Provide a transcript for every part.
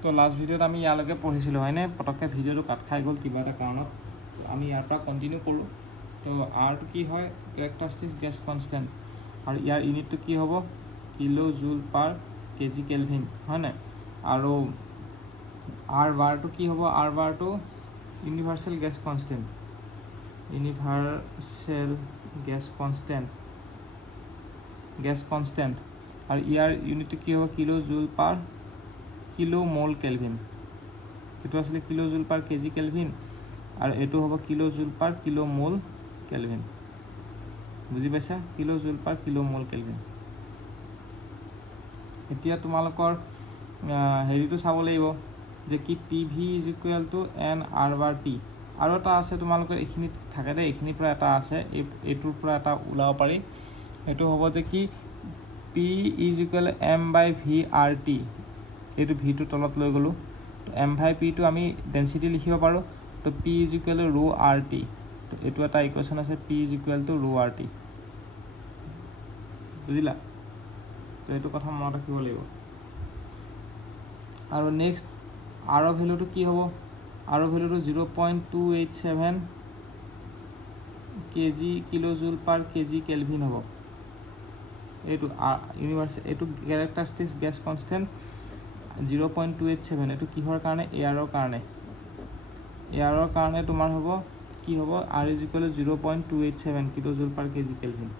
তো লাষ্ট ভিডিঅ'ত আমি ইয়ালৈকে পঢ়িছিলোঁ হয়নে পটককৈ ভিডিঅ'টো কাট খাই গ'ল কিবা এটা কাৰণত আমি ইয়াৰ পৰা কণ্টিনিউ কৰোঁ তো আৰটো কি হয় কেৰেক্টাৰিষ্টিক গেছ কনষ্টেণ্ট আৰু ইয়াৰ ইউনিটটো কি হ'ব কিলো জুল পাৰ কেজি কেলভিন হয় নাই আৰু আৰ বাৰটো কি হ'ব আৰ বাৰটো universal gas constant gas constant আৰু ইয়াৰ ইউনিটটো কি হ'ব কিলো জুল পাৰ কিলো মল কেলভিন এইটো আছিলে কিলো জুল পাৰ কেজি কেলভিন আৰু এইটো হ'ব কিলো জুল পাৰ কিলো মল কেলভিন বুজি পাইছা কিলো জুল পাৰ কিলো মল কেলভিন এতিয়া তোমালোকৰ হেৰিটো চাব লাগিব যে কি P V is equal to N R bar T আৰু এটা আছে তোমালোকৰ এইখিনিত থাকে দেই এইখিনিৰ পৰা এটা আছে এইটোৰ পৰা এটা ওলাব পাৰি এইটো হ'ব যে কি P is equal M by V R T এইটো ভিটো তলত লৈ গ'লোঁ তো এম বাই পিটো আমি ডেঞ্চিটি লিখিব পাৰোঁ তো পি ইজ ইকুৱেল টু ৰো আৰ টি তো এইটো এটা ইকুৱেশ্যন আছে পি ইজ ইকুৱেল টু ৰো আৰ টি বুজিলা তো এইটো কথা মনত ৰাখিব লাগিব আৰু নেক্সট আৰৰ ভেলুটো কি হ'ব আৰৰ ভেলুটো 0.287 কেজি কিলো জুল পাৰ কেজি কেলভিন হ'ব এইটো ইউনিভাৰ্চেল এইটো কেৰেক্টাৰিষ্টিক গেছ কনষ্টেণ্ট 0.287 এইটো কিহৰ কাৰণে এয়াৰৰ কাৰণে তোমাৰ হ'ব কি হ'ব R is equal two 0.287 kilo জুল পাৰ কেজি কেলভিন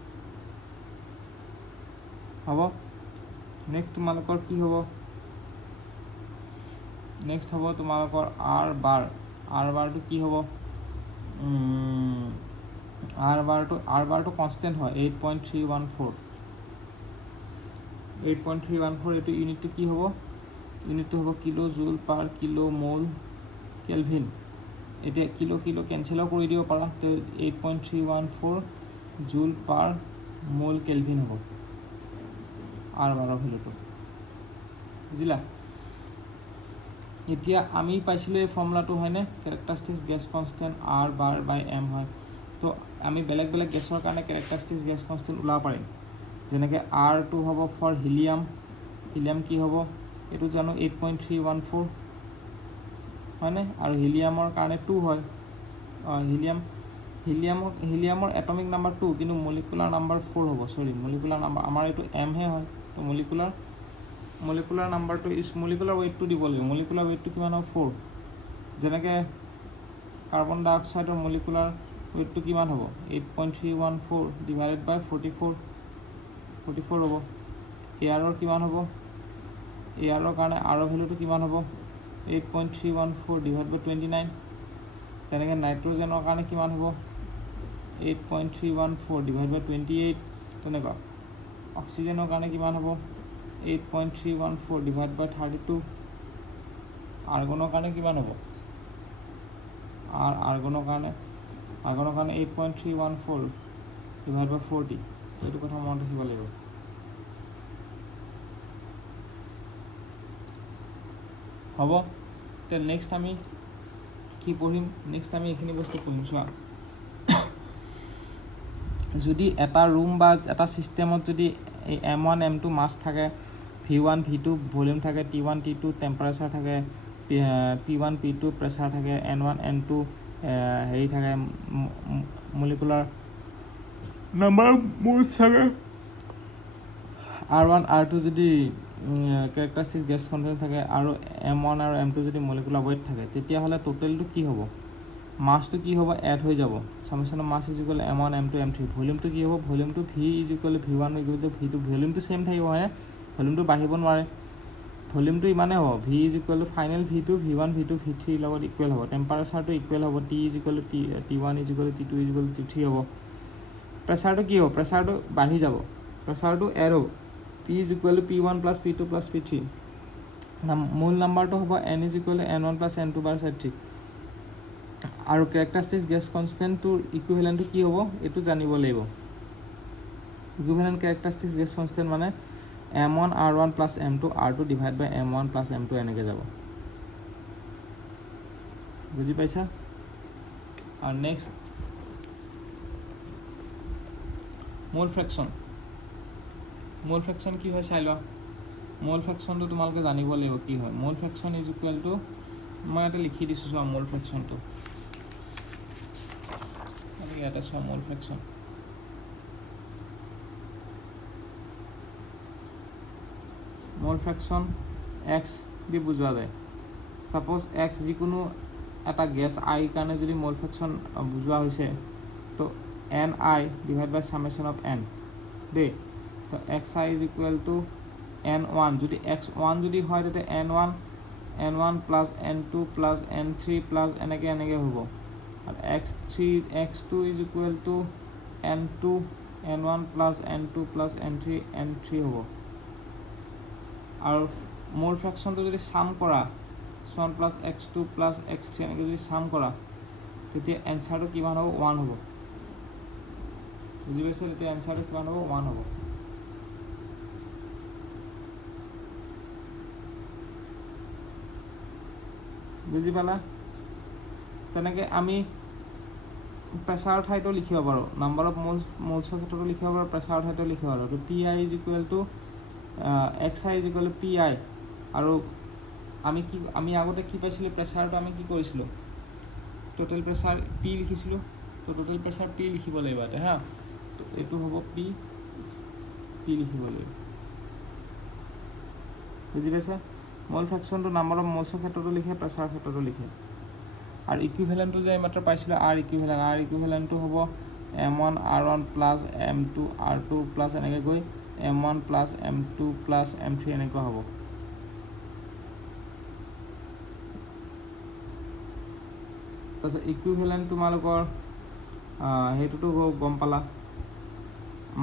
হ'ব নেক্সট তোমালোকৰ কি হ'ব নেক্সট হ'ব তোমালোকৰ আৰ বাৰটো কি হ'ব আৰ বাৰটো কনষ্টেণ্ট হয় 8.314 এইটো ইউনিটটো কি হ'ব ইউনিটটো হ'ব কিলো জুল পাৰ কিলো মল কেলভিন এতিয়া কিলো কেঞ্চেলো কৰি দিব পাৰা তো 8.314 জুল পাৰ মল কেলভিন হ'ব আৰ বাৰৰ ভেলুটো বুজিলা এতিয়া আমি পাইছিলোঁ এই ফৰ্মুলাটো হয়নে কেৰেক্টাৰিষ্টিক গেছ কনষ্টেণ্ট আৰ বাৰ বাই এম হয় তো আমি বেলেগ গেছৰ কাৰণে কেৰেক্টাৰিষ্টিক গেছ কনষ্টেণ্ট ওলাব পাৰিম যেনেকৈ আৰটো হ'ব ফৰ হিলিয়াম কি হ'ব এইটো জানো 8.314 হয়নে আৰু হিলিয়ামৰ কাৰণে 2 হয় হিলিয়ামৰ এটমিক নাম্বাৰ 2 কিন্তু মলিকুলাৰ নাম্বাৰ 4 হ'ব মলিকুলাৰ নাম্বাৰ আমাৰ এইটো এমহে হয় তো মলিকুলাৰ নাম্বাৰটো মলিকুলাৰ ৱেইটটো দিব লাগিব মলিকুলাৰ ৱেইটটো কিমান হ'ব 4 যেনেকৈ কাৰ্বন ডাই অক্সাইডৰ মলিকুলাৰ ৱেইটটো কিমান হ'ব 8.314 ডিভাইডেড বাই 44 হ'ব এয়াৰৰ কিমান হ'ব এয়াৰৰ কাৰণে আৰৰ ভেলুটো কিমান হ'ব 8.314 ডিভাইড বাই 29 তেনেকৈ নাইট্ৰজেনৰ কাৰণে কিমান হ'ব 8.314 ডিভাইড বাই 28 তেনেকুৱা অক্সিজেনৰ কাৰণে কিমান হ'ব 8.314 ডিভাইড বাই 32 আৰ্গনৰ কাৰণে কিমান হ'ব আৰ্গনৰ কাৰণে 8.314 ডিভাইড বাই 40 এইটো কথা মনত ৰাখিব লাগিব হ'ব তে নেক্সট আমি কি পঢ়িম নেক্সট আমি এইখিনি বস্তু পঢ়িম চোৱা যদি এটা ৰুম বা এটা ছিষ্টেমত যদি এই M1 M2 মাছ থাকে V1 V2 ভলিউম থাকে T1 T2 টেম্পাৰেচাৰ থাকে P1 P2 প্ৰেছাৰ থাকে N1 N2 হেৰি থাকে মলিকুলাৰ নাম্বাৰ মোল থাকে R1 R2 যদি কেৰেক্টাৰিষ্টিক গেছ কনষ্টেণ্ট থাকে আৰু M1 আৰু M2 যদি মলিকুলাৰ ৱেইট থাকে তেতিয়াহ'লে টোটেলটো কি হ'ব মাছটো কি হ'ব এড হৈ যাব summation of mass is equal M1 M2 M3 ভলিউমটো কি হ'ব ভলিউমটো V is equal V1 equal V2 ভলিউমটো ছেম থাকিব হয়নে ভলিউমটো বাঢ়িব নোৱাৰে ভলিউমটো ইমানে হ'ব V is equal final V2 V1 V2 V3 লগত ইকুৱেল হ'ব টেম্পাৰেচাৰটো ইকুৱেল হ'ব T is equal T1 is equal T2 is equal T3 হ'ব প্ৰেছাৰটো কি হ'ব প্ৰেছাৰটো বাঢ়ি যাব প্ৰেছাৰটো এড হ'ব P is equal P1 plus P2 plus P3 মূল নাম্বাৰটো হ'ব N is equal N1 plus N2 by Z3 আৰু কেৰেক্টাৰিষ্টিক গেছ কনষ্টেণ্টটোৰ ইকুইভেলেণ্টটো কি হ'ব এইটো জানিব লাগিব ইকুইভেলেণ্ট কেৰেক্টাৰিষ্টিক গেছ কনষ্টেণ্ট মানে M1 R1 plus M2 R2 divide বাই M1 প্লাছ M2 এনেকৈ যাব বুজি পাইছা আৰু নেক্সট মোল ফ্ৰেকশ্যন কি হয় চাই লোৱা মোল ফ্ৰেকশ্যনটো তোমালোকে জানিব লাগিব কি হয় মোল ফ্ৰেকশ্যন ইজ ইকুৱেল টু মই ইয়াতে লিখি দিছোঁ চোৱা মোল ফ্ৰেকশ্যনটো ইয়াতে চোৱা মোল ফ্ৰেকশ্যন মোল ফ্ৰেকশ্যন এক্স দি বুজোৱা যায় সাপোজ এক্স যিকোনো এটা গেছ আই কাৰণে যদি মোল ফ্ৰেকশ্যন বুজোৱা হৈছে তো n i divide by summation of n দেই তো x i is equal to n one যদি এক্স ওৱান যদি হয় তেতিয়া n one plus n two plus n three plus এনেকৈ হ'ব আৰু x two is equal to n two n one plus n two plus n three হ'ব আৰু mole ফ্ৰেকশ্যনটো যদি চাম কৰা one plus x two plus x three এনেকৈ যদি চাম কৰা তেতিয়া এনচাৰটো কিমান হ'ব 1 হ'ব বুজি পাইছে তেতিয়া এনচাৰটো কিমান হ'ব 1 হ'ব বুজি পালা তেনেকৈ আমি প্ৰেছাৰৰ ঠাইতো লিখিব পাৰোঁ নাম্বাৰ অফ মোলছৰ ক্ষেত্ৰতো লিখিব পাৰোঁ প্ৰেছাৰৰ ঠাইতো লিখিব পাৰোঁ তো p i is equal to x i is equal to p i আৰু আমি আগতে কি পাইছিলোঁ প্ৰেছাৰটো আমি কি কৰিছিলোঁ টোটেল প্ৰেছাৰ পি লিখিছিলোঁ তো টোটেল প্ৰেছাৰ পি লিখিব লাগিব ইয়াতে হা তো এইটো হ'ব পি লিখিব লাগিব বুজি পাইছে মোল ফ্ৰেকশ্যনটো নাম্বাৰ অফ মোলছৰ ক্ষেত্ৰতো লিখে প্ৰেছাৰৰ ক্ষেত্ৰতো লিখে আৰু ইকুইভেলেণ্টটো যে মাত্ৰ পাইছিলোঁ আৰ ইকুইভেলেণ্টটো হ'ব M1 R1 plus M2 R2 plus এনেকৈ গৈ M1 plus M2 plus M3 এনেকুৱা হ'ব তাৰপিছত ইকুইভেলেণ্ট তোমালোকৰ সেইটোতো গম পালা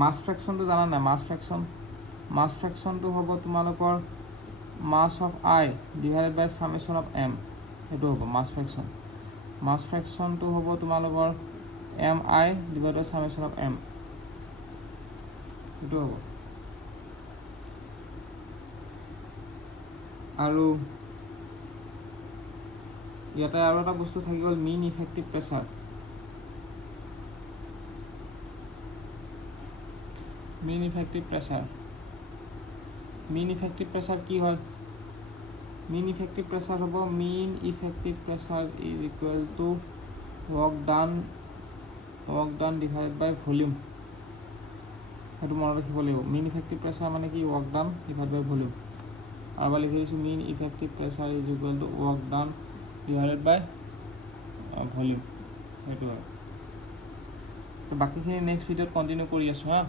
মাছ ফ্ৰেকশ্যনটো জানা নাই মাছ ফ্ৰেকশ্যনটো হ'ব তোমালোকৰ mass of i divided by summation of m সেইটো হ'ব মাছ ফ্ৰেকশ্যনটো হ'ব তোমালোকৰ m i divide by summation of m সেইটো হ'ব আৰু ইয়াতে আৰু এটা বস্তু থাকি গ'ল mean effective pressure mean effective pressure কি হয় মিন ইফেক্টিভ প্ৰেছাৰ হ'ব mean effective pressure is equal to work done divide by volume সেইটো মনত ৰাখিব লাগিব মিন ইফেক্টিভ প্ৰেছাৰ মানে কি work done divide by volume আৰু এবাৰ লিখি দিছোঁ mean effective pressure is equal to work done divided by volume সেইটো হয় তো বাকীখিনি নেক্সট ভিডিঅ'ত কণ্টিনিউ কৰি আছোঁ হা